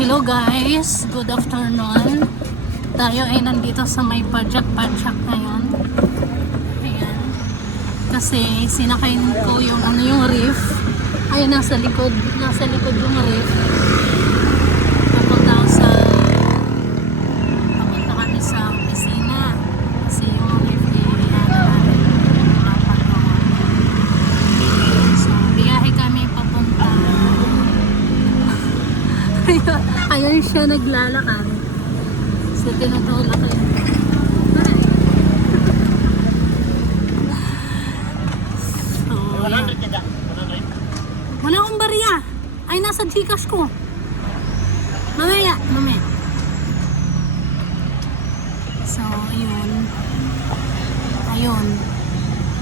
Hello guys, good afternoon. Tayo ay nandito sa may pajak-pajak ngayon. Ayan. Kasi sinakay ko yung yung reef. Ay, nasa likod yung reef. Papunta kami sa opisina. Kasi yung reef so, biyahe kami papunta. Ayun siya naglalakad. So, tinutulak ko yun. So, yan. Wala akong barya. Ay, nasa Gcash ko. Mamaya. So, ayun.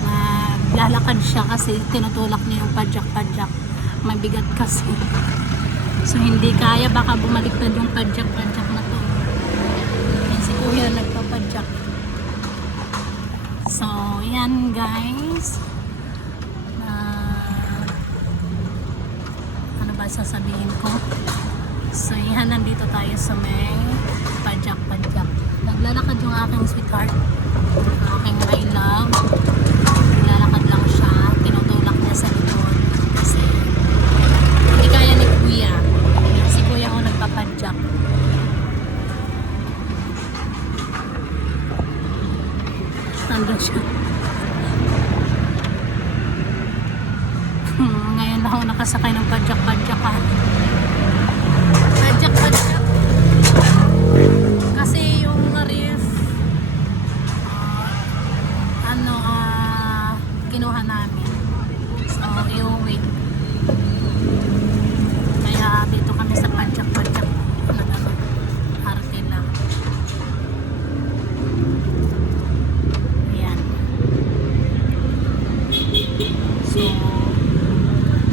Naglalakad siya kasi tinutulak niya yung pajak-pajak. Mabigat kasi. So, hindi kaya. Baka bumaliktad yung pajak-pajak na to. Yan si Kuya nagpapadyak. So, yan guys. Ano ba sasabihin ko? So, yan. Nandito tayo sa may pajak-pajak. Naglalakad yung aking sweetheart. Aking I love. Naglalakad lang siya. Tinutulak niya sa likod. Kasi, hindi kaya ni Kuya. Si Kuya ko nagpapadyak. Nandun siya. Ngayon ako nakasakay ng padyak-padyakan. Padyak-padyak. Kasi yung reef kinuha namin. So, i-wait. Kaya dito kami sa padyak-padyak. Arte lang. Ayan. So,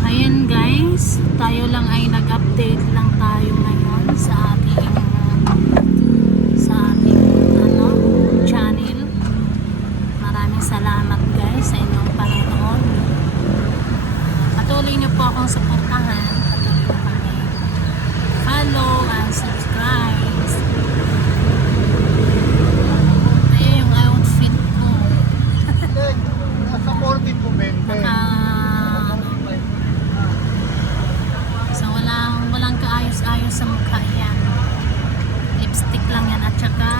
ayan guys, tayo lang ay nag-update lang tayo ngayon sa ating channel. Maraming salamat guys sa inyong panonood. Patuloy niyo po akong suportahan. Patuloy niyo kami follow and subscribe. Ayan yung outfit ko. Nasa 40 po, 20. So walang kaayos-ayos sa mukha yan. Lipstick lang yan at saka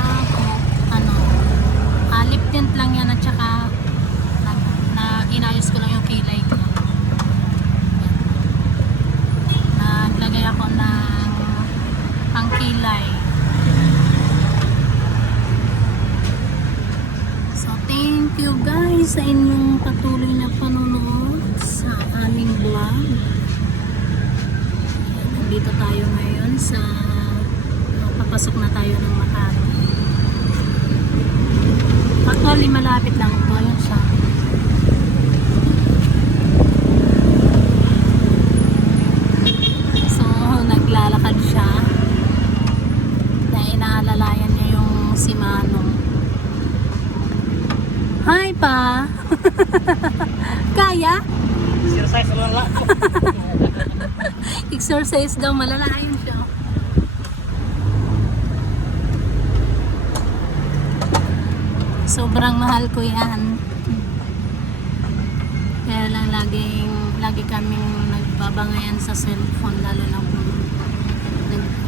lip tint lang yan at saka inayos ko lang yung kilay ko. Naglagay ako ng pangkilay. So thank you guys sa inyong patuloy na panonood sa aming vlog. Dito tayo ngayon sa papasok na tayo ng Makati. Actually malapit lang ito. Ayun siya. So naglalakad siya na inaalalayan niya yung si Manong. Hi pa. Kaya? Exercise naman lang. Exercise daw, malalayan siya. Sobrang mahal ko yan. Kaya lang lagi kaming nagbabangayan sa cellphone, lalo na kung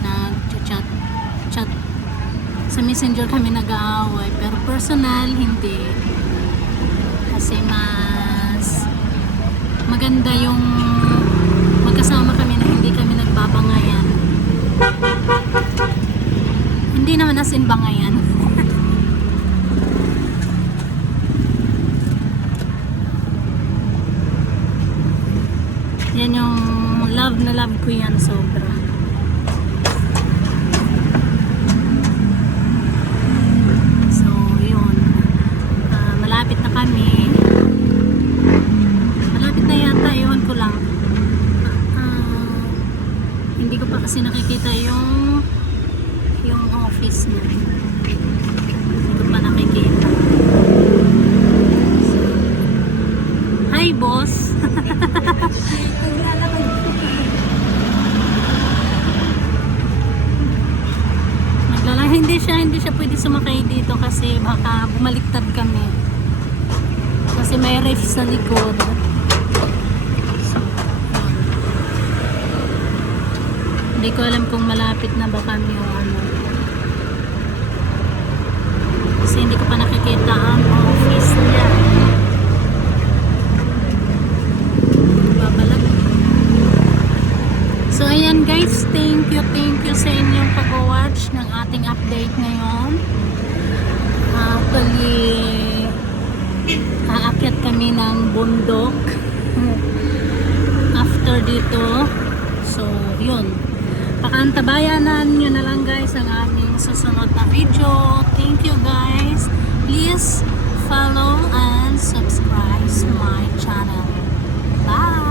nag-chat. Sa messenger kami nag-aaway, pero personal hindi. Kasi mas maganda yung magkasama kami na hindi kami nagbabangayan. Hindi naman as in bangayan. Yan yung love na love ko yan sobra. So yun, malapit na kami. Malapit na yata, iwan ko lang. Hindi ko pa kasi nakikita yung office niya. Hindi ko pa nakikita. Hi boss. hindi siya pwede sumakay dito kasi baka bumaliktad kami. Kasi may ref sa likod. Hindi ko alam kung malapit na ba kami o ano. Kasi hindi ko pa nakikita ang office niya. Babalag. So ayan guys, thank you sa inyong pag-watch ng ating update ngayon. Actually, aakyat kami ng bundok after dito. So yun, pakantabayanan nyo na lang guys ang aming susunod na video. Thank you guys. Please follow and subscribe to my channel. Bye!